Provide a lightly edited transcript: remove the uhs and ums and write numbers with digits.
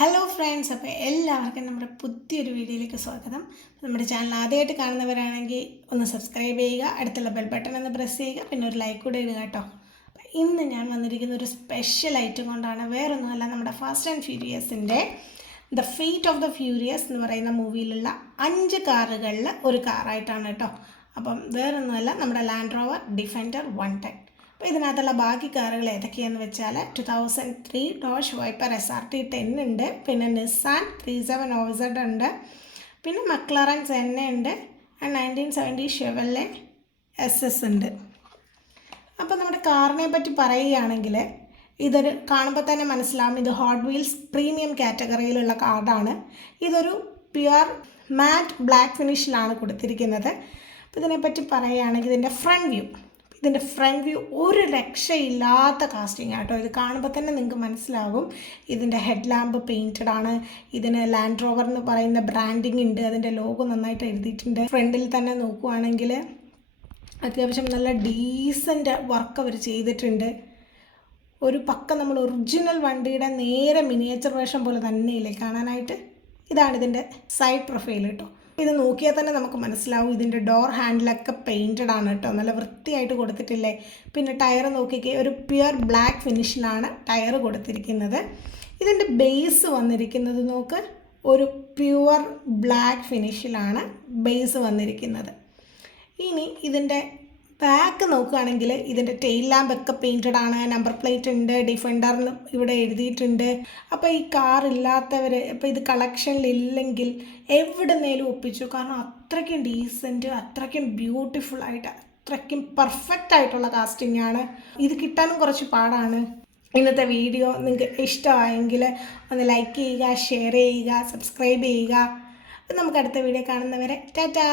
Hello friends, അപ്പോൾ എല്ലാവർക്കും നമ്മുടെ പുതിയൊരു വീഡിയോയിലേക്ക് സ്വാഗതം. നമ്മുടെ ചാനൽ ആദ്യമായിട്ട് കാണുന്നവരാണെങ്കിൽ ഒന്ന് സബ്സ്ക്രൈബ് ചെയ്യുക, അടുത്തുള്ള ബെൽ ബട്ടൺ ഒന്ന് പ്രസ് ചെയ്യുക, പിന്നെ ഒരു ലൈക്ക് കൂടെ ഇടുക കേട്ടോ. അപ്പോൾ ഇന്ന് ഞാൻ വന്നിരിക്കുന്ന ഒരു സ്പെഷ്യൽ ഐറ്റം കൊണ്ടാണ്. വേറൊന്നുമല്ല, നമ്മുടെ ഫാസ്റ്റ് ആൻഡ് ഫ്യൂരിയസിൻ്റെ the fate of the furious എന്ന് പറയുന്ന മൂവിയിലുള്ള 5 കാറുകളിൽ ഒരു കാറായിട്ടാണ് കേട്ടോ. അപ്പം വേറൊന്നുമല്ല, നമ്മുടെ ലാൻഡ് റോവർ ഡിഫൻഡർ 110. അപ്പോൾ ഇതിനകത്തുള്ള ബാക്കി കാറുകൾ ഏതൊക്കെയാണെന്ന് വെച്ചാൽ 2003 ഡോഷ് വൈപ്പർ SRT10 ഉണ്ട്, പിന്നെ നിസാൻ 37OZ ഉണ്ട്, പിന്നെ മക്ലറൻ സെന്ന ഉണ്ട്, 1970 ഷെവർലെ SS ഉണ്ട്. അപ്പോൾ നമ്മുടെ കാറിനെ പറ്റി പറയുകയാണെങ്കിൽ ഇതൊരു കാണുമ്പോൾ തന്നെ മനസ്സിലാവും, ഇത് ഹോട്ട് വീൽസ് പ്രീമിയം കാറ്റഗറിയിലുള്ള കാറാണ്. ഇതൊരു പ്യുവർ മാറ്റ് ബ്ലാക്ക് ഫിനിഷിലാണ് കൊടുത്തിരിക്കുന്നത്. അപ്പോൾ ഇതിനെപ്പറ്റി പറയുകയാണെങ്കിൽ ഇതിൻ്റെ ഫ്രണ്ട് വ്യൂ ഒരു രക്ഷയില്ലാത്ത കാസ്റ്റിംഗ് ആട്ടോ. ഇത് കാണുമ്പോൾ തന്നെ നിങ്ങൾക്ക് മനസ്സിലാകും. ഇതിൻ്റെ ഹെഡ് ലാമ്പ് പെയിൻറ്റഡ് ആണ്. ഇതിന് ലാൻഡ് റോവർ എന്ന് പറയുന്ന ബ്രാൻഡിങ് ഉണ്ട്, അതിൻ്റെ ലോഗോ നന്നായിട്ട് എഴുതിയിട്ടുണ്ട്. ഫ്രണ്ടിൽ തന്നെ നോക്കുവാണെങ്കിൽ അത്യാവശ്യം നല്ല ഡീസൻ്റ് വർക്ക് അവർ ചെയ്തിട്ടുണ്ട്. ഒരു പക്ക നമ്മൾ ഒറിജിനൽ വണ്ടിയുടെ നേരെ മിനിയേച്ചർ വേർഷൻ പോലെ തന്നെയില്ലേ കാണാനായിട്ട്. ഇതാണ് ഇതിൻ്റെ സൈഡ് പ്രൊഫൈൽ കേട്ടോ. ഇത് നോക്കിയാൽ തന്നെ നമുക്ക് മനസ്സിലാവും. ഇതിൻ്റെ ഡോർ ഹാൻഡിലൊക്കെ പെയിൻറ്റഡ് ആണ് കേട്ടോ, നല്ല വൃത്തിയായിട്ട് കൊടുത്തിട്ടില്ലേ. പിന്നെ ടയർ നോക്കിക്കേ, ഒരു പ്യുവർ ബ്ലാക്ക് ഫിനിഷിലാണ് ടയർ കൊടുത്തിരിക്കുന്നത്. ഇതിൻ്റെ ബേസ് വന്നിരിക്കുന്നത് നോക്ക്, ഒരു പ്യുവർ ബ്ലാക്ക് ഫിനിഷിലാണ് ബേസ് വന്നിരിക്കുന്നത്. ഇനി ഇതിൻ്റെ ബാക്ക് നോക്കുകയാണെങ്കിൽ ഇതിൻ്റെ ടെയിൽ ലാമ്പൊക്കെ പെയിൻറ്റഡ് ആണ്, നമ്പർ പ്ലേറ്റ് ഉണ്ട്, ഡിഫൻഡറിന് ഇവിടെ എഴുതിയിട്ടുണ്ട്. അപ്പോൾ ഈ കാർ ഇല്ലാത്തവർ, ഇപ്പോൾ ഇത് കളക്ഷനിലില്ലെങ്കിൽ എവിടുന്നേലും ഒപ്പിച്ചു. കാരണം അത്രയ്ക്കും ഡീസൻറ്റ്, അത്രയ്ക്കും ബ്യൂട്ടിഫുൾ ആയിട്ട്, അത്രയ്ക്കും പെർഫെക്റ്റ് ആയിട്ടുള്ള കാസ്റ്റിംഗ് ആണ്. ഇത് കിട്ടാനും കുറച്ച് പാടാണ്. ഇന്നത്തെ വീഡിയോ നിങ്ങൾക്ക് ഇഷ്ടമായെങ്കിൽ ഒന്ന് ലൈക്ക് ചെയ്യുക, ഷെയർ ചെയ്യുക, സബ്സ്ക്രൈബ് ചെയ്യുക. അപ്പം നമുക്ക് അടുത്ത വീഡിയോ കാണുന്നവരെ ടാറ്റാ.